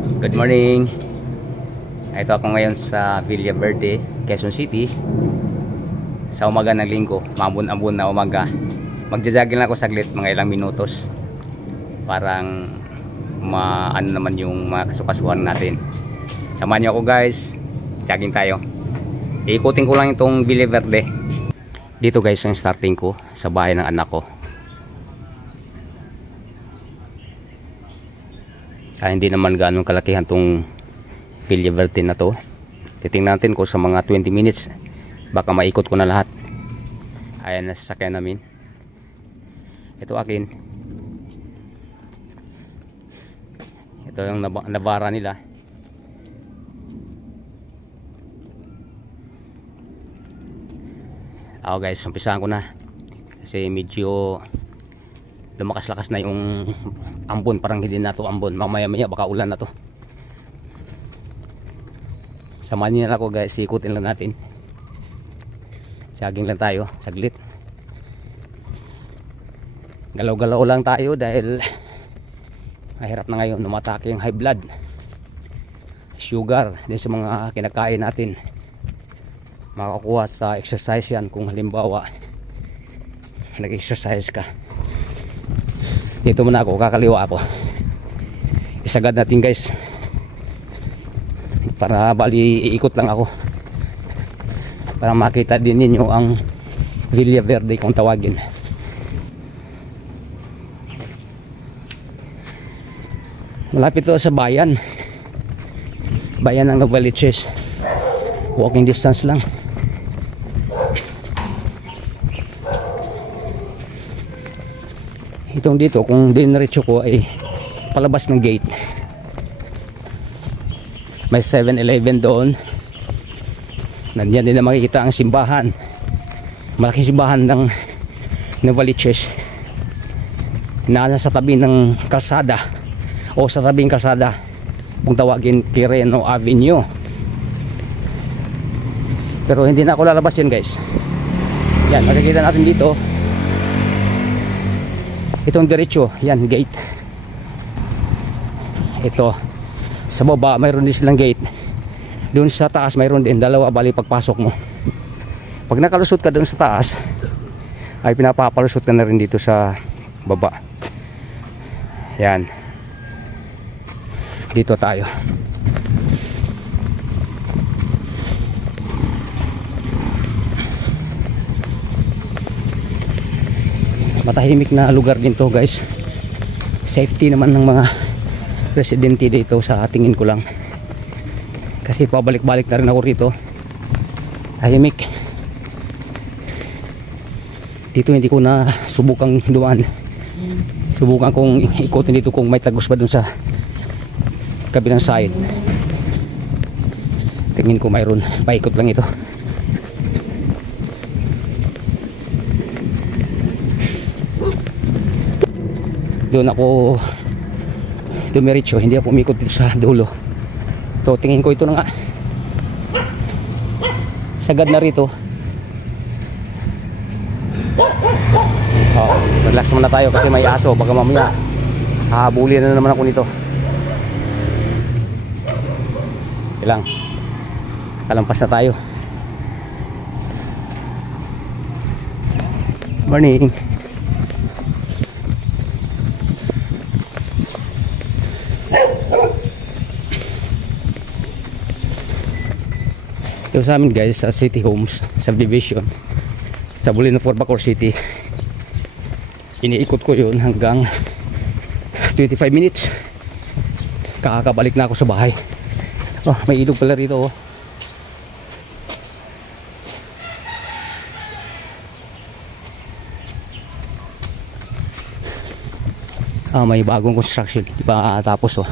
Good morning. Ito ako ngayon sa Villa Verde, Quezon City. Sa umaga ng linggo, mambun-ambun na umaga. Magja-jogging lang ako saglit, mga ilang minutos. Parang ano naman yung mga kasukasuhan natin. Samahan niyo ako guys. Jogging tayo. Iikutin ko lang itong Villa Verde. Dito guys ang starting ko sa bahay ng anak ko. Hindi naman ganong kalakihan tong Villa Verde na to. Titingnan natin ko sa mga 20 minutes baka maikot ko na lahat. Ayan na sasakyan namin. Ito akin. Ito yung nabara nila. Ako guys, umpisahan ko na kasi medyo lumakas-lakas na yung ambon. Parang hindi na to ambon, mamaya-maya baka ulan na to. Samahan niyo na ako guys, ikutin lang natin. Jogging lang tayo saglit. Galaw-galaw lang tayo dahil mahirap na ngayon umatake yung high blood, sugar din sa mga kinakain natin. Makakuha sa exercise yan kung halimbawa nag-exercise ka. Dito muna ako, kakaliwa ako. Isagad natin guys, para bali iikot lang ako para makita din ninyo ang Villa Verde kung tawagin. Malapit to sa bayan ng Novaliches. Walking distance lang. Itong dito kung diniretso ko ay palabas ng gate. May 7-Eleven doon. Nandiyan din na makikita ang simbahan. Malaking simbahan ng Novaliches na nasa tabi ng kalsada o sa tabing kalsada kung tawagin Quireno Avenue. Pero hindi na ako lalabas yun guys. Yan, makikita natin dito itong diretso, yan gate. Ito sa baba mayroon din silang gate. Doon sa taas mayroon din, dalawa bali pagpasok mo. Pag nakalusot ka doon sa taas ay pinapapalusot ka na rin dito sa baba. Yan, dito tayo. Matahimik na lugar din to guys. Safety naman ng mga residente dito sa tingin ko lang, kasi pabalik-balik na rin ako rito. Tahimik dito, hindi ko na subukang dumaan. Subukan kong ikutin dito kung may tagos ba dun sa kabilang side. Tingin ko mayroon, paikot lang ito. Doon ako dumiretso, hindi ako umikot dito sa dulo. So tingin ko ito na nga, sagad na rito. Relax muna tayo kasi may aso, baka mamaya hahabulin na naman ako nito. Ilang kalampas na tayo. Morning. Ito sa amin guys, sa City Homes Subdivision sa Bulino for Bacoor City. Iniikot ko yun hanggang 25 minutes. Kakabalik na ako sa bahay. Oh, may ilog pala rito oh. May bagong construction, di pa tapos oh.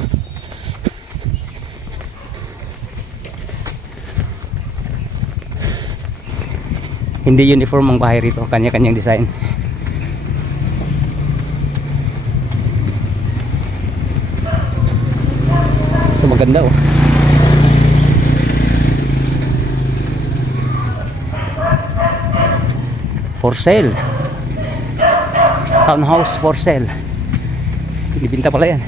Hindi uniform ang bahay rito, kanya-kanyang design. So maganda oh. For sale. Townhouse for sale. Binibinta pala yan.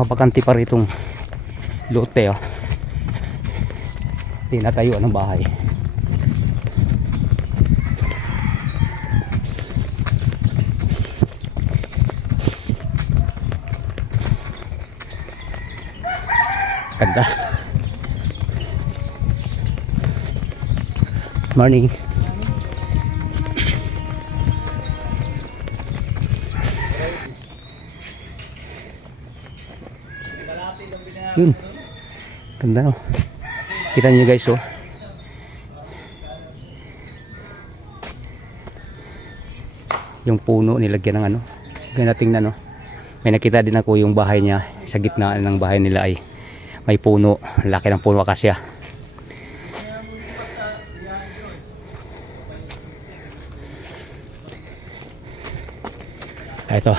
mga bakanti pa ritong lote, oh. Tinatayuan ng bahay. Ganda. Morning. Yun. Ganda, no? Kita niyo guys, oh. Yung puno nilagyan ng ano. Kaya tingnan, no? May nakita din ako yung bahay niya. Sa gitna ng bahay nila ay may puno. Laki ng puno akasya. Ito.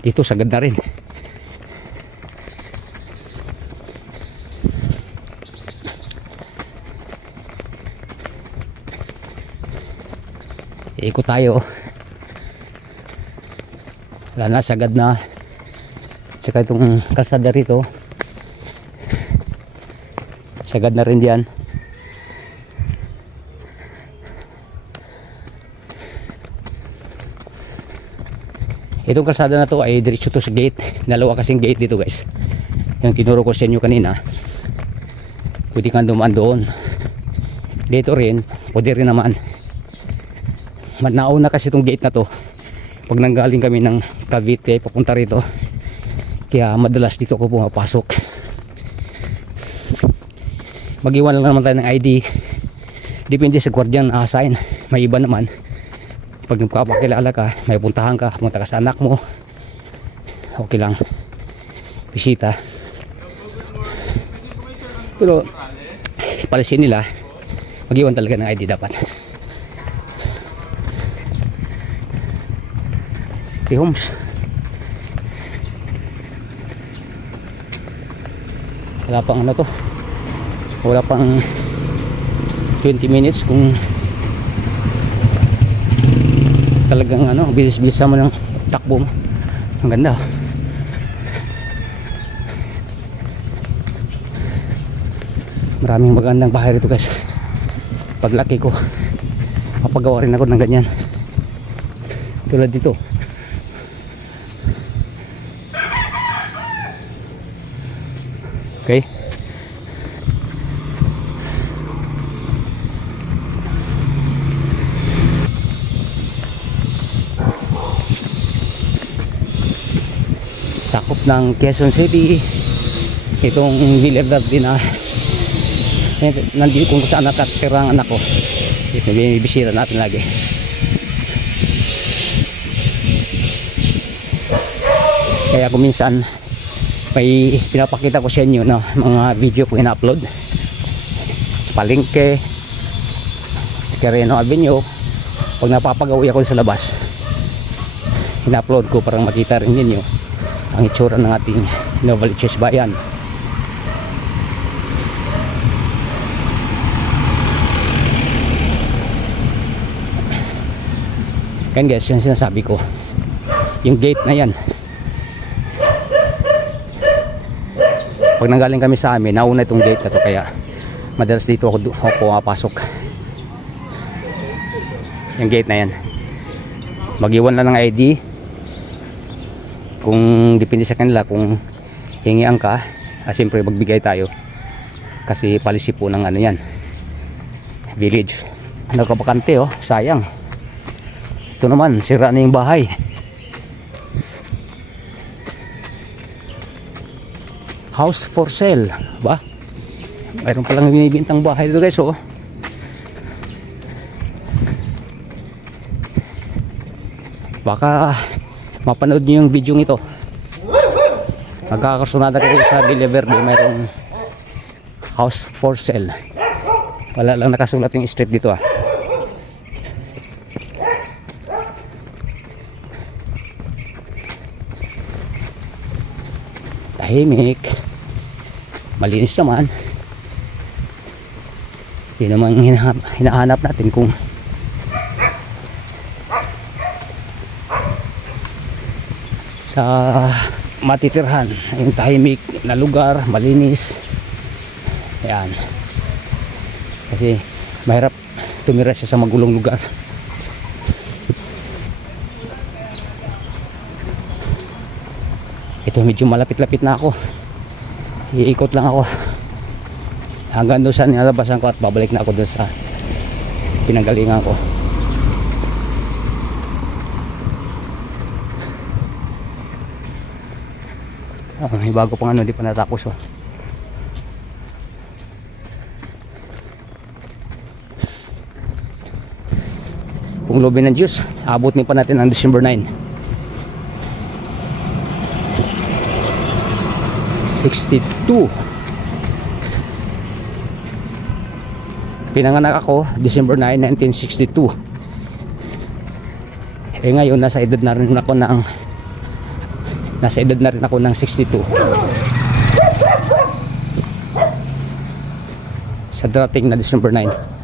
Dito sagad na rin. Ikot tayo. Wala na, sagad na. Saka itong kalsada rito, sagad na rin diyan. Itong kalsada na to ay diretso to sa gate. Dalawa kasing gate dito guys. Yung tinuro ko sa inyo kanina. Pwede kang dumaan doon. Dito rin, pwede rin naman. Nauna kasi itong gate na to pag nanggaling kami ng Cavite papunta rito, kaya madalas dito ako pumapasok. Mag-iwan lang naman tayo ng ID, depende sa guardian assign. May iba naman pag nagpapakilala ka, may puntahan ka, pumunta ka sa anak mo, okay lang, bisita. Pero palisin nila, mag-iwan talaga ng ID dapat. Homes. Wala pang ano to, wala pang 20 minutes kung talagang ano, bilis-bilisan mo ng takbo mo. Ang ganda. Maraming magandang bahay rito guys. Paglaki ko mapagawa rin ako ng ganyan tulad dito. Okay. Sakop ng Quezon City itong Villaverde na nandito kung saan nakatira ang anak ko. Ito binibisita natin lagi. Kaya kung minsan may pinapakita ko sa inyo na mga video ko ina-upload sa palengke, sa Quirino Avenue, pag napapagawi ako sa labas, ina-upload ko para makita rin ninyo ang itsura ng ating Novaliches bayan. Yan guys, yung sinasabi ko, yung gate na yan, pag nanggaling kami sa amin, nauna itong gate na to, kaya madalas dito ako papasok. Yung gate na yan, mag-iwan lang ng ID. Kung depende sa kanila, kung hingian ka, siyempre magbigay tayo kasi policy po ng ano yan, village. Nagkapakante, oh, sayang. Ito naman, sira na yung bahay. House for sale ba? Mayroon palang binibintang bahay dito guys, oh. Baka mapanood niyo yung video nito, magkakasunada kayo sa Villaverde, mayroong house for sale. Wala lang nakasulat yung street dito, ah. Tahimik, malinis naman. Yun naman hinahanap natin, kung sa matitirhan, yung tahimik na lugar, malinis. Ayan, kasi mahirap tumira siya sa magulong lugar. Ito medyo malapit-lapit na ako, iikot lang ako hanggang doon sa nilalabasan ko at babalik na ako doon sa pinanggalingan ko. May bago pang ano, di pa natapos oh. Kung loobin ng Diyos, abutin pa natin ang December 9. 62. Pinanganak ako December 9, 1962. Ngayon nasa edad na rin ako ng 62. Sa dating na December 9.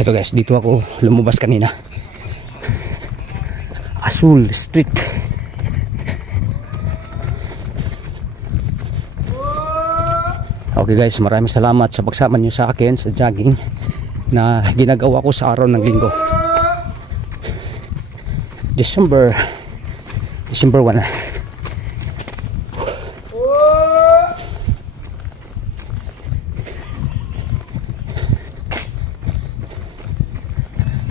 Ito guys, dito ako lumabas kanina. Azul Street. Okay guys, maraming salamat sa pagsama nyo sa akin sa jogging na ginagawa ko sa araw ng linggo. December 1.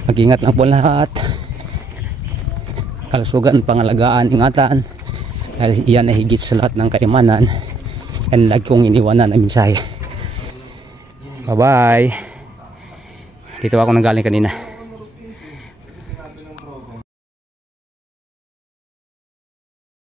Mag-ingat lang po lahat. Kalusugan, pangalagaan, ingatan. Dahil iyan ay higit sa lahat ng kaimanan. Yan lagi kong iniwanan na mensahe. Bye bye. Dito ako nanggaling kanina.